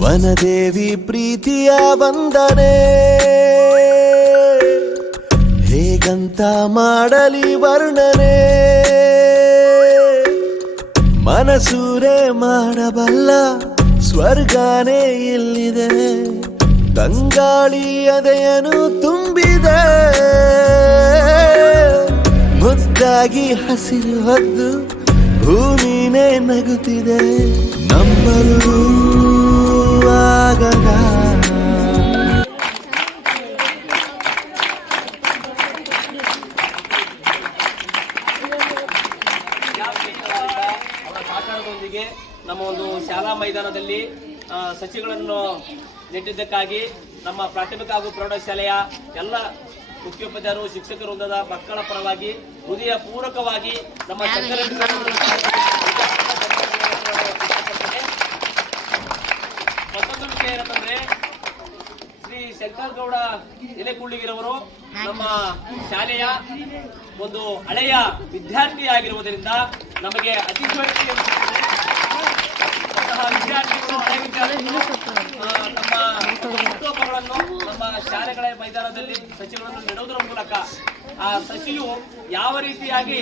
ವನದೇವಿ ಪ್ರೀತಿಯ ವಂದನೆ ಹೇಗಂತ ಮಾಡಲಿ ವರ್ಣನೆ ಮನಸೂರೆ ಮಾಡಬಲ್ಲ ಸ್ವರ್ಗನೇ ಇಲ್ಲಿದೆ ತಂಗಾಳಿ ಎದೆಯನ್ನು ತುಂಬಿದೆ ಮುದ್ದಾಗಿ ಹಸಿರು ಹೊದ್ದು ಭೂಮಿನೇ ನಗುತ್ತಿದೆ ನಂಬಲು ಆಗದ ಸಹಕಾರದೊಂದಿಗೆ ನಮ್ಮ ಒಂದು ಶಾಲಾ ಮೈದಾನದಲ್ಲಿ ಸಸಿಗಳನ್ನು ನೆಟ್ಟಿದ್ದಕ್ಕಾಗಿ ನಮ್ಮ ಪ್ರಾಥಮಿಕ ಹಾಗೂ ಪ್ರೌಢಶಾಲೆಯ ಎಲ್ಲ ಮುಖ್ಯೋಪಾಧ್ಯಾಯರು ಶಿಕ್ಷಕ ವೃಂದದ ಮಕ್ಕಳ ಪರವಾಗಿ ಹೃದಯ ಪೂರ್ವಕವಾಗಿ ನಮ್ಮ ಮತ್ತೊಂದು ವಿಷಯ ಏನಂತಂದ್ರೆ ಶ್ರೀ ಶಂಕರ್ ಗೌಡ ಎಲೆಕುಳ್ಳಿಗಿರವರು ನಮ್ಮ ಶಾಲೆಯ ಒಂದು ಹಳೆಯ ವಿದ್ಯಾರ್ಥಿ ಆಗಿರುವುದರಿಂದ ನಮಗೆ ಅತಿಶಯೋಕ್ತಿ ವಿದ್ಯಾರ್ಥಿಗಳು ಹಳೆ ವಿದ್ಯಾರ್ಥಿಗಳು ನಮ್ಮ ಹುಟ್ಟುಹಬ್ಬಗಳನ್ನು ನಮ್ಮ ಶಾಲೆಗಳ ಮೈದಾನದಲ್ಲಿ ಸಸಿಗಳನ್ನು ನೆಡುವುದರ ಮೂಲಕ ಆ ಸಸಿಯು ಯಾವ ರೀತಿಯಾಗಿ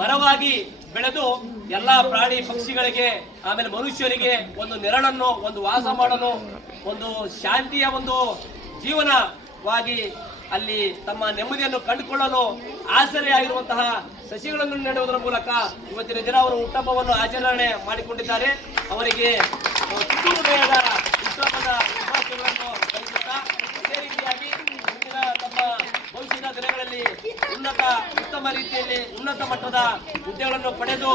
ಮರವಾಗಿ ಬೆಳೆದು ಎಲ್ಲಾ ಪ್ರಾಣಿ ಪಕ್ಷಿಗಳಿಗೆ ಆಮೇಲೆ ಮನುಷ್ಯರಿಗೆ ಒಂದು ನೆರಳನ್ನು ಒಂದು ವಾಸ ಮಾಡಲು ಒಂದು ಶಾಂತಿಯ ಒಂದು ಜೀವನವಾಗಿ ಅಲ್ಲಿ ತಮ್ಮ ನೆಮ್ಮದಿಯನ್ನು ಕಂಡುಕೊಳ್ಳಲು ಆಸರೆಯಾಗಿರುವಂತಹ ಸಸಿಗಳನ್ನು ನೆಡುವುದರ ಮೂಲಕ ಇವತ್ತಿನ ದಿನ ಅವರು ಹುಟ್ಟಹಬ್ಬವನ್ನು ಆಚರಣೆ ಮಾಡಿಕೊಂಡಿದ್ದಾರೆ. ಅವರಿಗೆ ಹೃದಯದ ಹುಟ್ಟಹಬ್ಬದ ಶುಭಾಶಯಗಳನ್ನು ಬಯಸುತ್ತಾ ಇದೇ ರೀತಿಯಾಗಿ ಮುಂದಿನ ತಮ್ಮ ಭವಿಷ್ಯದ ದಿನಗಳಲ್ಲಿ ಉತ್ತಮ ರೀತಿಯಲ್ಲಿ ಉನ್ನತ ಮಟ್ಟದ ಹುದ್ದೆಗಳನ್ನು ಪಡೆದು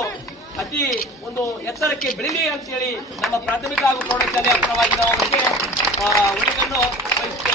ಅತಿ ಒಂದು ಎತ್ತರಕ್ಕೆ ಬೆಳೀಲಿ ಅಂತ ಹೇಳಿ ನಮ್ಮ ಪ್ರಾಥಮಿಕ ಹಾಗೂ ಪ್ರೌಢಶಾಲೆಯ ಪರವಾಗಿ ನಾವು ಅವರಿಗೆ ಒಳ್ಳೆಯನ್ನು ಬಯಸುತ್ತೇವೆ.